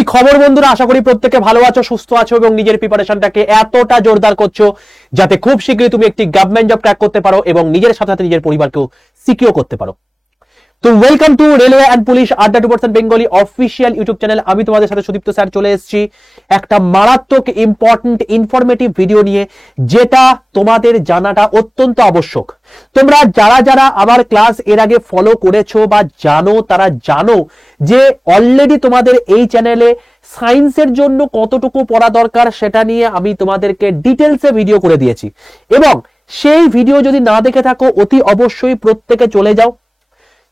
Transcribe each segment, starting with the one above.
কি খবর বন্ধুরা, আশা করি প্রত্যেকে ভালো আছো, সুস্থ আছো এবং নিজের প্রিপারেশনটাকে এতটা জোরদার করছো যাতে খুব শীঘ্রই তুমি একটি গভর্নমেন্ট জব ক্র্যাক করতে পারো এবং নিজের সাথে সাথে নিজের পরিবারকেও সিকিউর করতে পারো। তো welcome to railway and police Adda 2% Bengali official YouTube channel. আমি তোমাদের সাথে সুদীপ্ত স্যার চলে এসেছি একটা মারাত্মক ইম্পর্টেন্ট ইনফরমেটিভ ভিডিও নিয়ে, যেটা তোমাদের জানাটা অত্যন্ত আবশ্যক। তোমরা যারা যারা আমার ক্লাস এর আগে ফলো করেছো বা জানো, তারা জানো যে অলরেডি তোমাদের এই চ্যানেলে সায়েন্সের জন্য কতটুকু পড়া দরকার সেটা নিয়ে আমি তোমাদেরকে ডিটেলসে ভিডিও করে দিয়েছি, এবং সেই ভিডিও যদি না দেখে থাকো অতি অবশ্যই প্রত্যেকে চলে যাও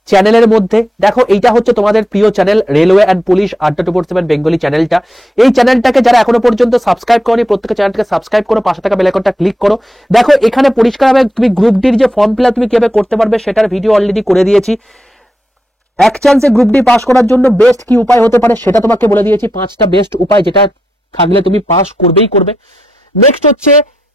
চ্যানেলের মধ্যে। দেখো, এইটা হচ্ছে তোমাদের প্রিয় চ্যানেল রেলওয়ে অ্যান্ড পুলিশ আড্ডা 247 বেঙ্গলি চ্যানেলটা। এই চ্যানেলটাকে যারা এখনো পর্যন্ত সাবস্ক্রাইব করোনি, প্রত্যেকে চ্যানেলটাকে সাবস্ক্রাইব করো, পাশে থাকা বেল আইকনটা ক্লিক করো। দেখো, এখানে পরিষ্কারভাবে তুমি গ্রুপ ডির যে ফর্ম ফিল আপ তুমি কিভাবে করতে পারবে সেটার ভিডিও অলরেডি করে দিয়েছি। এক চান্সে গ্রুপ ডি পাস করার জন্য বেস্ট কি উপায় হতে পারে সেটা তোমাকে বলে দিয়েছি, 5টা বেস্ট উপায় যেটা থাকলে তুমি পাস করবেই করবে। নেক্সট হচ্ছে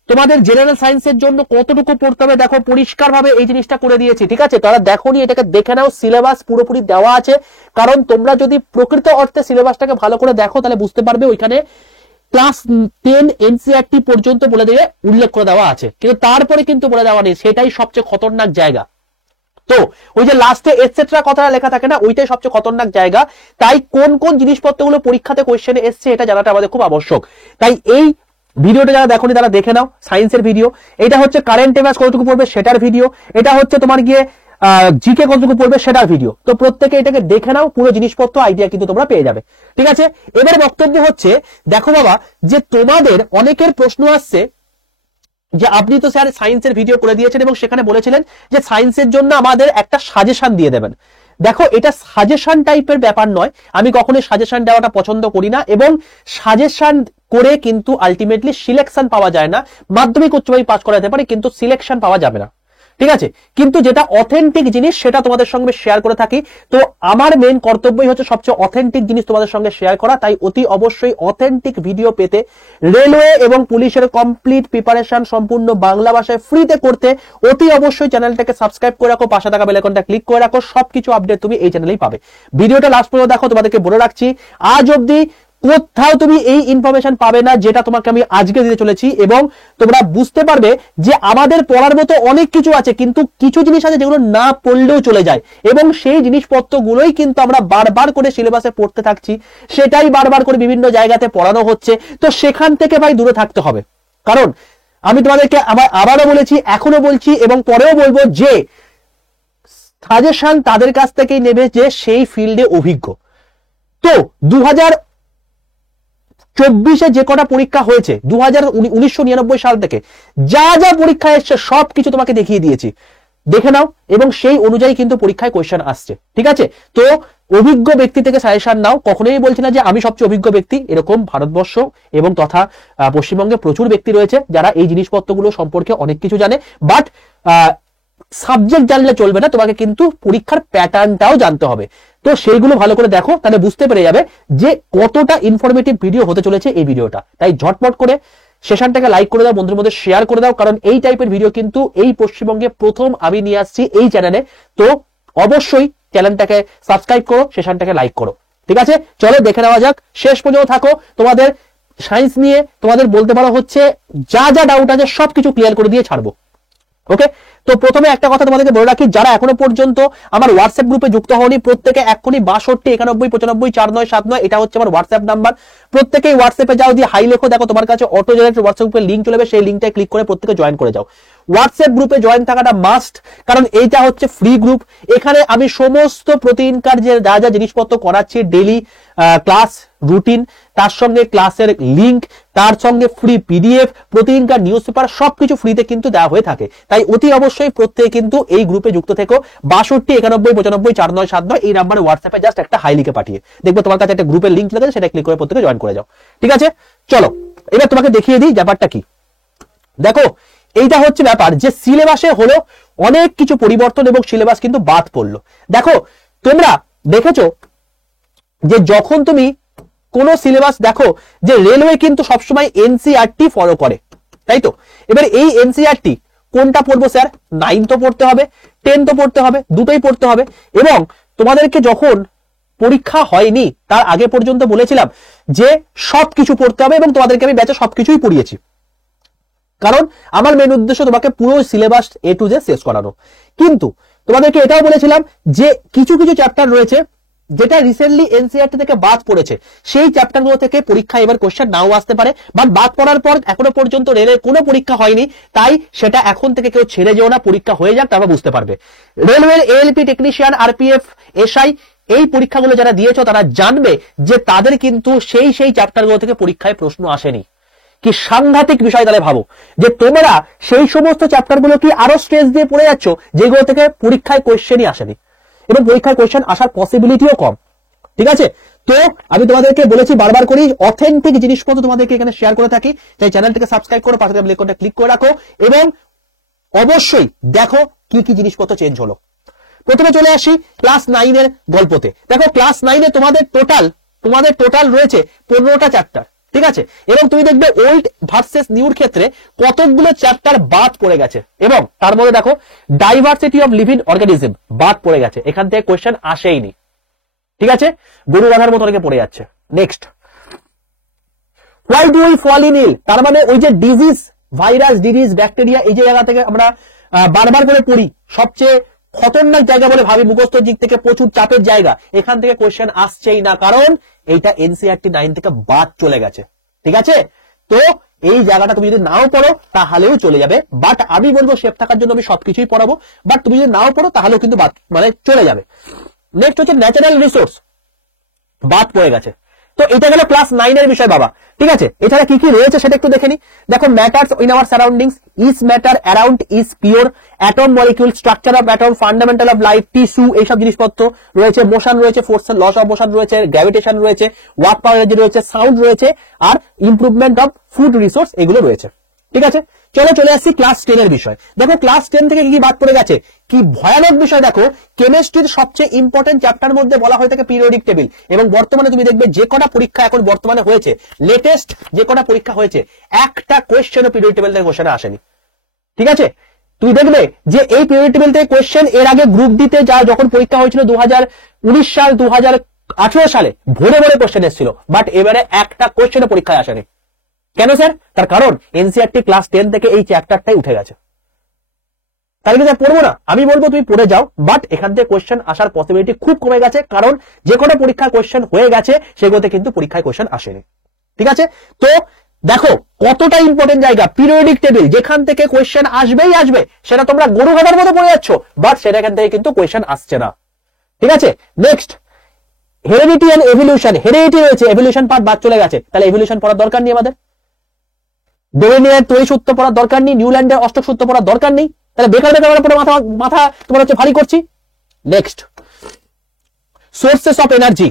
তোমাদের জেনারেল সায়েন্সের জন্য কতটুকু পড়তে হবে, দেখো পরিষ্কারভাবে এই জিনিসটা করে দিয়েছি, ঠিক আছে? তারা দেখোনি, এটাকে দেখে নাও, সিলেবাস পুরোপুরি দেওয়া আছে। কারণ তোমরা যদি প্রকৃত অর্থে সিলেবাসটাকে ভালো করে দেখো তাহলে বুঝতে পারবে ওইখানে ক্লাস 10 এনসিইআরটি পর্যন্ত বলে দিয়ে উল্লেখ করে দেওয়া আছে, কিন্তু তারপরে কিন্তু বলে দেওয়া নেই। সেটাই সবচেয়ে খতরনাক জায়গা। তো ওই যে লাস্টে এটসেট্রা কথাটা লেখা থাকে না, ওইটাই সবচেয়ে খতরনাক জায়গা। তাই কোন কোন জিনিসপত্রগুলো পরীক্ষাতে কোশ্চেনে এসছে এটা জানাটা আমাদের খুব আবশ্যক। তাই এই ভিডিওটা যারা দেখোনি তারা দেখে নাও, সায়েন্সের ভিডিও। এটা হচ্ছে কারেন্ট অ্যাফেয়ার্স কতটুকু পড়বে সেটার ভিডিও। এটা হচ্ছে তোমার গিয়ে জিকে কতটুকু পড়বে সেটার ভিডিও। তো প্রত্যেকে এটাকে দেখে নাও, পুরো জিনিসপত্র আইডিয়া কিন্তু তোমরা পেয়ে যাবে, ঠিক আছে? এবার বক্তব্য হচ্ছে, দেখো বাবা, যে তোমাদের অনেকের প্রশ্ন আসছে যে আপনি তো স্যার সায়েন্সের ভিডিও করে দিয়েছেন এবং সেখানে বলেছিলেন যে সায়েন্সের জন্য আমাদের একটা সাজেশন দিয়ে দেবেন। দেখো, এটা সাজেশন টাইপের ব্যাপার নয়, আমি কখনোই সাজেশন দেওয়াটা পছন্দ করি না, এবং সাজেশন করে কিন্তু আলটিমেটলি সিলেকশন পাওয়া যায় না। মাধ্যমিক উচ্চ মাধ্যমিক পাস করা যেতে পারে, কিন্তু সিলেকশন পাওয়া যাবে না, ঠিক আছে? কিন্তু যেটা অথেন্টিক জিনিস সেটা তোমাদের সঙ্গে শেয়ার করে থাকি। তো আমার মেন কর্তব্যই হচ্ছে সবচেয়ে অথেন্টিক জিনিস তোমাদের সঙ্গে শেয়ার করা। তাই অতি অবশ্যই অথেন্টিক ভিডিও পেতে রেলওয়ে এবং পুলিশের কমপ্লিট প্রিপারেশন সম্পূর্ণ বাংলা ভাষায় ফ্রিতে করতে অতি অবশ্যই চ্যানেলটাকে সাবস্ক্রাইব করে রাখো, পাশে থাকা বেল আইকনটা ক্লিক করে রাখো। সবকিছু আপডেট তুমি এই চ্যানেলেই পাবে। ভিডিওটা লাস্ট পর্যন্ত দেখো, তোমাদেরকে বলে রাখছি আজ অবধি কোথাও তুমি এই ইনফরমেশন পাবে না যেটা তোমাকে আমি আজকে দিতে চলেছি, এবং তোমরা বুঝতে পারবে যে আমাদের পড়ার মতো অনেক কিছু আছে, কিন্তু কিছু জিনিস আছে যেগুলো না পড়লেও চলে যায়, এবং সেই জিনিসপত্রগুলোই কিন্তু আমরা বারবার করে সিলেবাসে পড়তে থাকছি, সেটাই বারবার করে বিভিন্ন জায়গাতে পড়ানো হচ্ছে। তো সেখান থেকে ভাই দূরে থাকতে হবে। কারণ আমি তোমাদেরকে আবারও বলেছি, এখনো বলছি এবং পরেও বলবো যে সাজেশন তাদের কাছ থেকেই নেবে যে সেই ফিল্ডে অভিজ্ঞ। তো 2024 যে কটা পরীক্ষা হয়েছে 1999 সাল থেকে যা যা পরীক্ষা এসছে সবকিছু তোমাকে দেখিয়ে দিয়েছি, দেখে নাও, এবং সেই অনুযায়ী কিন্তু পরীক্ষায় কোয়েশ্চেন আসছে, ঠিক আছে? তো অভিজ্ঞ ব্যক্তি থেকে সাজেশন নাও। কখনোই বলছি না যে আমি সবচেয়ে অভিজ্ঞ ব্যক্তি, এরকম ভারতবর্ষ এবং তথা পশ্চিমবঙ্গে প্রচুর ব্যক্তি রয়েছে যারা এই জিনিসপত্রগুলো সম্পর্কে অনেক কিছু জানে, বাট সাবজেক্ট জানলে চলবে না, তোমাকে কিন্তু পরীক্ষার প্যাটার্নটাও জানতে হবে। তো সেইগুলো ভালো করে দেখো, তাহলে বুঝতে পেরে যাবে যে কতটা ইনফরমেটিভ ভিডিও হতে চলেছে এই ভিডিওটা। তাই ঝটপট করে সেশনটাকে লাইক করে দাও, বন্ধুদের মধ্যে শেয়ার করে দাও, কারণ এই টাইপের ভিডিও কিন্তু এই পশ্চিমবঙ্গে প্রথম আমি নিয়ে আসছি এই চ্যানেলে। তো অবশ্যই চ্যানেলটাকে সাবস্ক্রাইব করো, সেশনটাকে লাইক করো, ঠিক আছে? চলো দেখে নেওয়া যাক, শেষ পর্যন্ত থাকো। তোমাদের সায়েন্স নিয়ে তোমাদের বলতে পারো হচ্ছে যা যা ডাউট আছে সবকিছু ক্লিয়ার করে দিয়ে ছাড়বো, ওকে? তো প্রথমে একটা কথা তোমাদেরকে বলে রাখি, যারা এখনো পর্যন্ত আমার হোয়াটসঅ্যাপ গ্রুপে যুক্ত হওনি প্রত্যেকে এক্ষুনি 62 91 95 4979 এটা হচ্ছে আমার হোয়াটসঅ্যাপ নাম্বার। প্রত্যেকেই হোয়াটসঅ্যাপে যাও, দিয়ে হাই লেখো, দেখো তোমার কাছে অটো জেনারেট হোয়াটসঅ্যাপ গ্রুপের লিঙ্ক চলে যাবে, সেই লিঙ্কটায় ক্লিক করে প্রত্যেকে জয়েন করে যাও। হোয়াটসঅ্যাপ গ্রুপে জয়েন থাকাটা মাস্ট, কারণ এইটা হচ্ছে ফ্রি গ্রুপ। এখানে আমি সমস্ত প্রতিদিনকার যে যা যা জিনিসপত্র করাচ্ছি, ডেইলি ক্লাস রুটিন, তার সঙ্গে ক্লাসের লিঙ্ক, তার সঙ্গে ফ্রি পিডিএফ, প্রতিদিনকার নিউজ পেপার সবকিছু ফ্রিতে কিন্তু দেওয়া হয়ে থাকে। তাই অতি অবশ্যই প্রত্যেকে কিন্তু এই গ্রুপে যুক্ত থেকো। 62 91 95 4979 এই নাম্বারে হোয়াটসঅ্যাপে জাস্ট একটা হাই লিখে পাঠিয়ে দেখবে তোমার কাছে একটা গ্রুপের লিঙ্ক চলে, সেটা ক্লিক করে প্রত্যেকে জয়েন করে যাও, ঠিক আছে? চলো এবার তোমাকে দেখিয়ে দিই ব্যাপারটা কি। দেখো, এইটা হচ্ছে ব্যাপার যে সিলেবাসে হলো অনেক কিছু পরিবর্তন এবং সিলেবাস কিন্তু বাদ পড়লো। দেখো, তোমরা দেখেছো যে যখন তুমি কোন সিলেবাস দেখো, যে রেলওয়ে কিন্তু সবসময় এনসিইআরটি ফলো করে, তাই তো? এবার এই এনসিইআরটি কোনটা পড়বো স্যার? 9 তো পড়তে হবে, 10 তো পড়তে হবে, দুটোই পড়তে হবে। এবং তোমাদেরকে যখন পরীক্ষা হয়নি তার আগে পর্যন্ত বলেছিলাম যে সবকিছু পড়তে হবে এবং তোমাদেরকে আমি ব্যাচে সবকিছুই পড়িয়েছি, কারণ আমার মেন উদ্দেশ্য তোমাকে পুরো সিলেবাস A to Z শেষ করানো। কিন্তু তোমাদেরকে এটাও বলেছিলাম যে কিছু কিছু চ্যাপ্টার রয়েছে যেটা রিসেন্টলি এনসিইআরটি থেকে বাদ পড়েছে, সেই চ্যাপ্টারগুলো থেকে পরীক্ষা এবার কোশ্চেন নাও আসতে পারে, বাট বাদ পড়ার পর এখনো পর্যন্ত রেলের কোনো পরীক্ষা হয়নি, তাই সেটা এখন থেকে কেউ ছেড়ে যেও না, পরীক্ষা হয়ে যাক তারপর বুঝতে পারবে। রেলওয়ের ALP টেকনিশিয়ান, RPF, SI এই পরীক্ষাগুলো যারা দিয়েছো তারা জানবে যে তাদের কিন্তু সেই চ্যাপ্টারগুলো থেকে পরীক্ষায় প্রশ্ন আসেনি। কি সাংঘাতিক বিষয় তাহলে ভাবো যে তোমরা সেই সমস্ত চ্যাপ্টারগুলো কি আরো স্ট্রেস দিয়ে পড়ে যাচ্ছ যেগুলো থেকে পরীক্ষায় কোশ্চেনই আসেনি এবং পরীক্ষায় কোশ্চেন আসার পসিবিলিটিও কম। ঠিক আছে, তো আমি তোমাদেরকে বলেছি বারবার করি অথেন্টিক জিনিসপত্র তোমাদেরকে এখানে শেয়ার করে থাকি, তাই চ্যানেলটাকে সাবস্ক্রাইব করো, পাশে থাকা বেল আইকনটা ক্লিক করে রাখো এবং অবশ্যই দেখো কি কি জিনিসপত্র চেঞ্জ হলো। প্রথমে চলে আসি ক্লাস 9 এর গল্পতে। দেখো ক্লাস 9 এ তোমাদের টোটাল রয়েছে 15টা চ্যাপ্টার, ঠিক আছে, এবং তুমি দেখবে ওল্ড ভার্সেস নিউর ক্ষেত্রে কতগুলো চ্যাপ্টার বাদ পড়ে গেছে এবং তার মধ্যে দেখো ডাইভার্সিটি অফ লিভিং অর্গানিজম বাদ পড়ে গেছে, এখান থেকে কোশ্চেন আসেইনি। ঠিক আছে, গরু বাঁধার মতো অনেকে পড়ে যাচ্ছে। Next, why do we fall in ill, তার মানে ওই যে ডিজিজ, ভাইরাস, ডিজিজ, ব্যাকটেরিয়া, এই যে জায়গা থেকে আমরা বারবার করে পড়ি, সবচেয়ে খতরনাক জায়গা বলে ভাবি, মুখস্থ দিক থেকে প্রচুর চাপের জায়গা, এখান থেকে কোশ্চেন আসছেই না, কারণ এইটা এনসিইআরটি 9 থেকে বাদ চলে গেছে। ঠিক আছে, তো এই জায়গাটা তুমি যদি নাও পড়ো তাহলেও চলে যাবে, বাট আমি বলবো সেফ থাকার জন্য আমি সবকিছুই পড়াবো, বাট তুমি যদি নাও পড়ো তাহলেও কিন্তু বাদ মানে চলে যাবে। নেক্সট হচ্ছে ন্যাচারাল রিসোর্স, বাদ পড়ে গেছে। তো এটা গেল ক্লাস 9 এর বিষয় বাবা। ঠিক আছে, এছাড়া কি কি রয়েছে সেটা একটু দেখে নি। দেখো matters in our surroundings, is matter around is pure, atom molecule, structure of atom, fundamental of life, tissue, এইসব জিনিসপত্র রয়েছে। মোশন রয়েছে, ফোর্স লস অফ মোশন রয়েছে, গ্র্যাভিটেশন রয়েছে, ওয়ার্ক পাওয়ার এনার্জি রয়েছে, সাউন্ড রয়েছে, আর ইমপ্রুভমেন্ট অফ ফুড রিসোর্স এগুলো রয়েছে। ঠিক আছে, চলে আসছি ক্লাস 10 এর বিষয়। দেখো ক্লাস 10 থেকে কি বাদ পড়ে গেছে, কি ভয়ানক বিষয়। দেখো কেমিস্ট্রির সবচেয়ে ইম্পর্টেন্ট চ্যাপ্টার মধ্যে বলা হয়ে থাকে পিরিয়ডিক টেবিল, এবং বর্তমানে তুমি দেখবে যে কটা পরীক্ষা এখন বর্তমানে হয়েছে, লেটেস্ট যে কটা পরীক্ষা হয়েছে, একটা কোয়েশ্চেনও পিরিয়ডিক টেবিল থেকে কোশ্চেনে আসেনি। ঠিক আছে, তুমি দেখবে যে এই পিরিয়ডিক টেবিল থেকে কোয়েশ্চেন এর আগে গ্রুপ ডিতে যখন পরীক্ষা হয়েছিল 2019 সাল 2018 সালে ভরে ভরে কোয়েশ্চেন এসেছিল, বাট এবারে একটা কোয়েশ্চেনও পরীক্ষায় আসেনি। কেন স্যার? তার কারণ এনসিইআরটি ক্লাস 10 থেকে এই চ্যাপ্টারটাই উঠে গেছে। তাহলে কি পড়বো না? আমি বলবো তুমি পড়ে যাও, বাট এখান থেকে কোয়েশ্চেন আসার পসিবিলিটি খুব কমে গেছে, কারণ যে কোনো পরীক্ষায় কোয়েশ্চেন হয়ে গেছে সেগুলোতে কিন্তু পরীক্ষায় কোয়েশ্চেন আসেনি। ঠিক আছে, তো দেখো কতটা ইম্পর্টেন্ট জায়গা পিরিয়ডিক টেবিল, যেখান থেকে কোয়েশ্চেন আসবেই আসবে, সেটা তোমরা গরু গাধার মতো পড়ে যাচ্ছ, বাট সেটা এখান থেকে কিন্তু কোয়েশ্চেন আসছে না। ঠিক আছে, next heredity and evolution, heredity রয়েছে, এভলিউশন পার্ট বাদ চলে গেছে, তাহলে এভলিউশন পড়ার দরকার নেই আমাদের। ডোমিনিয়ার 23 সূত্র পড়ার দরকার নেই, নিউল্যান্ডের অষ্টক সূত্র পড়ার দরকার নেই, তাহলে বেকার পড়ে মাথা তোমার হচ্ছে ভারী করছি। নেক্সট সোর্সেস অফ এনার্জি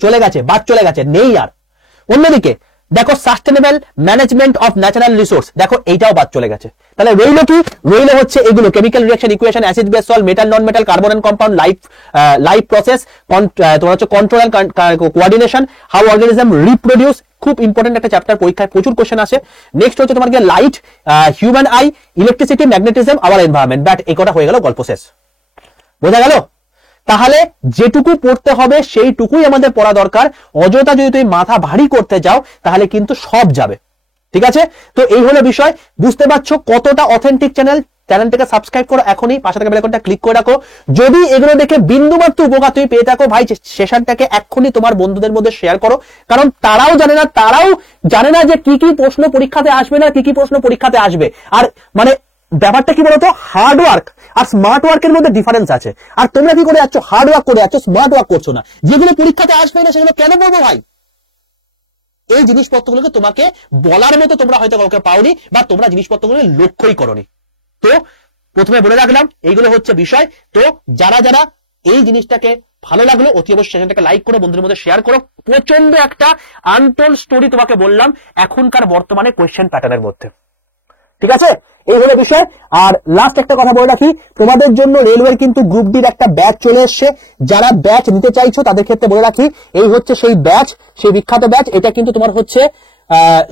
চলে গেছে, বাদ চলে গেছে, নেই আর। অন্যদিকে দেখো sustainable management of natural resource, দেখো এইটাও বাদ চলে গেছে। তাহলে রইল কি? রইল হচ্ছে এগুলো chemical reaction, equation, acid base salt, metal non metal, carbon and compound, life process, তোমার হচ্ছে control and coordination, how organism reproduce, খুব ইম্পর্টেন্ট একটা চ্যাপ্টার, পরীক্ষায় প্রচুর কোশ্চেন আসে। নেক্সট হচ্ছে তোমার light, human eye, electricity, magnetism, our environment, but এই কটা হয়ে গেল, গল্প শেষ। বোঝা গেল? তাহলে যেটুকু পড়তে হবে সেইটুকুই আমাদের পড়া দরকার। অযথা যদি তুমি মাথা ভারী করতে যাও তাহলে কিন্তু সব যাবে। ঠিক আছে, তো এই হলো বিষয়। বুঝতে পারছো কতটা অথেন্টিক চ্যানেল। চ্যানেলটাকে সাবস্ক্রাইব করো এখনই, পাশে থাকা বেল আইকনটা ক্লিক করে রাখো। যদি এগুলো দেখে বিন্দুমাত্র উপকার তুমি পেয়ে থাকো, ভাই সেশনটাকে এখনই তোমার বন্ধুদের মধ্যে শেয়ার করো, কারণ তারাও জানে না যে কি কি প্রশ্ন পরীক্ষাতে আসবে না, কি কি প্রশ্ন পরীক্ষাতে আসবে। আর মানে ব্যাপারটা কি বলতো, হার্ড ওয়ার্ক আর স্মার্ট ওয়ার্কের মধ্যে ডিফারেন্স আছে। আর তোমরা কি করে যাচ্ছ, হার্ড ওয়ার্ক করে যাচ্ছ, স্মার্ট ওয়ার্ক করছো না। যেগুলো পরীক্ষাতে আসবে না সেগুলো কেন বলবো ভাই? এই জিনিসপত্রগুলোকে তোমাকে বলার মতো তোমরা হয়তো কাউকে পাওনি, বা তোমরা জিনিসপত্রগুলো লক্ষ্যই করনি। তো প্রথমে বলে রাখলাম এইগুলো হচ্ছে বিষয়। তো যারা যারা এই জিনিসটাকে ভালো লাগলো অতি অবশ্যই চ্যানেলটাকে লাইক করো, বন্ধুদের মধ্যে শেয়ার করো। প্রচন্ড একটা আনটোল্ড স্টোরি তোমাকে বললাম এখনকার বর্তমানে কোয়েশ্চেন প্যাটার্নের মধ্যে। ঠিক আছে, এই হলো বিষয়। আর লাস্ট একটা কথা বলে রাখি, তোমাদের জন্য রেলওয়ের কিন্তু গ্রুপ ডির একটা ব্যাচ চলে এসছে। যারা ব্যাচ নিতে চাইছো তাদের ক্ষেত্রে বলে রাখি, এই হচ্ছে সেই ব্যাচ, সেই বিখ্যাত ব্যাচ। এটা কিন্তু তোমার হচ্ছে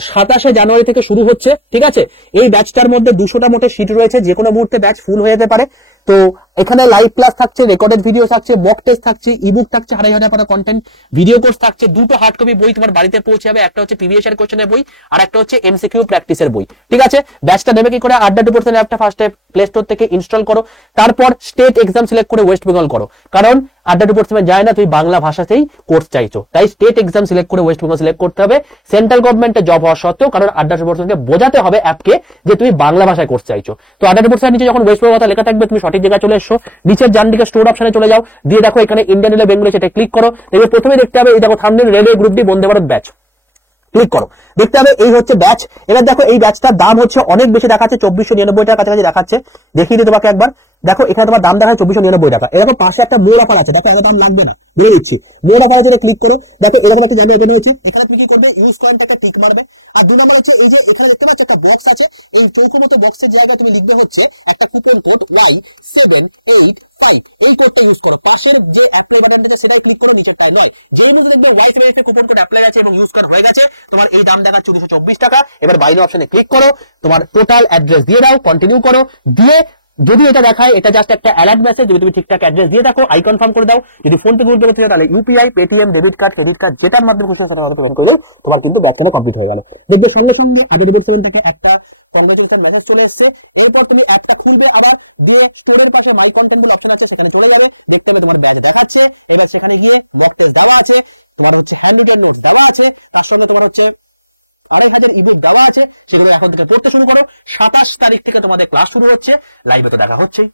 27 জানুয়ারি থেকে শুরু হচ্ছে, ঠিক আছে। এই ব্যাচটার মধ্যে 200টা মোটে সিট রয়েছে, যে কোনো মুহূর্তে ব্যাচ ফুল হয়ে যেতে পারে। তো এখানে লাইভ ক্লাস থাকছে, রেকর্ডেড ভিডিও থাকছে, মক টেস্ট থাকছে, ইবুক থাকছে, 2,500 পাতা কন্টেন্ট, ভিডিও কোর্স থাকছে, 2টো হার্ড কপি বই তোমার বাড়িতে পৌঁছে যাবে। একটা হচ্ছে প্রিভিয়াস ইয়ার কোশ্চেনের বই, আর একটা হচ্ছে এমসিকিউ প্র্যাকটিসের বই, ঠিক আছে। ব্যাচটা নেবে কি করে? আড্ডা 2% অ্যাপটা ফার্স্টে প্লে স্টোর থেকে ইনস্টল করো, তারপর স্টেট এক্সাম সিলেক্ট করে ওয়েস্ট বেঙ্গল করো, কারণ আড্ডা 2% যায় না, তুমি বাংলা ভাষাতেই কোর্স চাইছো, তাই স্টেট এক্সাম সিলেক্ট করে ওয়েস্ট বেঙ্গল সিলেক্ট করতে হবে সেন্ট্রাল গভর্নমেন্টের জব হওয়া সত্ত্বেও, কারণ আড্ডা 2%কে বোঝাতে হবে অ্যাপকে যে তুমি বাংলা ভাষায় কোর্স চাইছো। তো আড্ডা 2% নিচে যখন ওয়েস্ট বেঙ্গল কথা লেখা থাকবে, তুমি সঠিক জায়গায় চলে এসো, নিচের ডান দিকে স্টোর অপশনে চলে যাও, দিয়ে দেখো এখানে ইন্ডিয়ান রেলওয়ে বেঙ্গলি, সেটা ক্লিক করো। দেখবে প্রথমে দেখতে হবে এই দেখো thumbnail, railway group D Vande Bharat batch, click করো, দেখতে হবে এই হচ্ছে ব্যাচ। এবার দেখো এই ব্যাচটার দাম হচ্ছে অনেক বেশি দেখাচ্ছে, 2499 টাকার কাছাকাছি দেখাচ্ছে। দেখিয়ে দিই তোমাকে একবার, দেখো এখানে তোমার দাম দেখায় 2499 টাকা। এরকম পাশে একটা মোর অফার আছে, দেখো এত দাম লাগবে না, বলে দিচ্ছি। মোর অফার আছে, ক্লিক করো, দেখো এরকম একটা জায়গা ওপেন হয়েছে। এখানে তুমি কি করবে? ইউজ কয়েনটা একটা টিক মারবে। আর 2 নম্বর হচ্ছে এই যে এখানে দেখতে পাচ্ছ একটা বক্স আছে, এই চৌকো মতো বক্সের জায়গায় তুমি লিখবে হচ্ছে একটা কুপন কোড Y785, এই কোডটা ইউজ করো। পাশের যে অ্যাপ্লাই বাটনটা আছে সেটাই ক্লিক করো, নিচেরটাই নয়। যেই মুহূর্তে দেখবে Y785 কুপন কোড অ্যাপ্লাই আছে এবং ইউজ কয়েন হয়ে গেছে, তোমার এই দাম দেখাচ্ছে 1924 টাকা। এবার বাইরে অপশনে ক্লিক করো, তোমার টোটাল অ্যাড্রেস দিয়ে দাও, কন্টিনিউ করো, দিয়ে যদি এটা দেখায় এটা জাস্ট একটা অ্যালার্ট মেসেজ, যদি তুমি ঠিকঠাক অ্যাড্রেস দিয়ে থাকো আই কনফার্ম করে দাও। যদি ফোন পে গুগল পে করতে চাও তাহলে UPI, Paytm, debit card, credit card যেটার মাধ্যমে খুশি সেটার মাধ্যমে পেমেন্ট করলেই তোমার কিন্তু ব্যাচ কেনা কমপ্লিট হয়ে গেল। দেখবে সঙ্গে সঙ্গে 887 থেকে একটা কংগ্রেচুলেশন মেসেজ চলে এসেছে। এরপর তুমি অ্যাপটা খুলবে আবার, দিয়ে স্টোরের পাশে মাই কন্টেন্ট বলে অপশন আছে, সেখানে চলে যাবে, দেখতে হবে তোমার ব্যাচ দেখাচ্ছে। এবার সেখানে গিয়ে মক টেস্ট দেওয়া আছে, তোমার হচ্ছে হ্যান্ড রিটেন নোটস দেওয়া আছে, তার সঙ্গে তোমার হচ্ছে 2,500 ইবুক দেওয়া আছে, সেগুলো এখন থেকে পড়তে শুরু করো। 27 তারিখ থেকে তোমাদের ক্লাস শুরু হচ্ছে, লাইভে তো দেখা হচ্ছেই,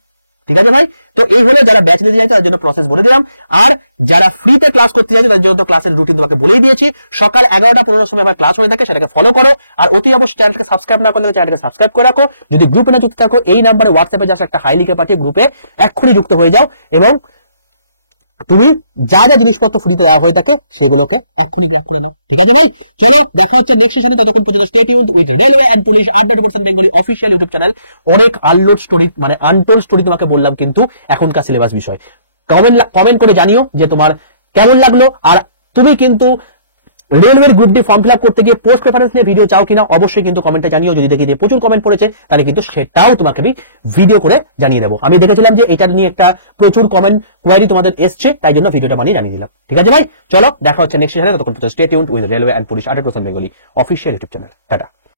ঠিক আছে ভাই। তো এই হলো যারা ব্যাচ নিতে চাইছে তার জন্য প্রসেস বলে দিলাম, আর যারা ফ্রিতে ক্লাস করতে চাইছে তার জন্য তো ক্লাসের রুটিন তোমাকে বলেই দিয়েছি। সকাল 11টা 15 সময় আবার ক্লাস হয়ে থাকে, সেটাকে ফলো করো। আর অতি অবশ্যই চ্যানেলকে সাবস্ক্রাইব না করলে চ্যানেলকে সাবস্ক্রাইব করে রাখো। যদি গ্রুপে না যুক্ত থাকো, এই নাম্বারে হোয়াটসঅ্যাপে জাস্ট একটা হাই লিখে পাঠিয়ে গ্রুপে এক্ষুনি যুক্ত হয়ে যাও, এবং তুমি যা যা জিনিসপত্র ফ্রিতে দেওয়া হয়ে থাকে সেগুলোকে এক্ষুনি গ্র্যাব করে নাও, ঠিক আছে ভাই। চলো দেখা হচ্ছে নেক্সট সেশনে, ততক্ষণ পর্যন্ত stay tuned with railway and police Adda 2% Bengali official YouTube channel. অনেক আনলোড স্টোরি, মানে আনটোল্ড স্টোরি তোমাকে বললাম কিন্তু এখনকার সিলেবাস বিষয়। কমেন্ট করে জানিও যে তোমার কেমন লাগলো, আর তুমি কিন্তু রেলওয়ের group D form fill up করতে গিয়ে পোস্ট প্রেফারেন্স নিয়ে ভিডিও চাও কিনা অবশ্যই কিন্তু কমেন্টে জানিও। যদি দেখি যে প্রচুর কমেন্ট পড়েছে তাহলে কিন্তু সেটাও তোমাকে আমি ভিডিও করে জানিয়ে দেবো। আমি দেখেছিলাম যে এটা নিয়ে একটা প্রচুর কমেন্ট কোয়ারি তোমাদের এসছে, তাই জন্য ভিডিওটা বানিয়ে জানিয়ে দিলাম, ঠিক আছে ভাই। চলো দেখা হচ্ছে নেক্সট চ্যানেলে, ততক্ষণ stay tuned with railway and police 8% Bengali official YouTube channel. Tata.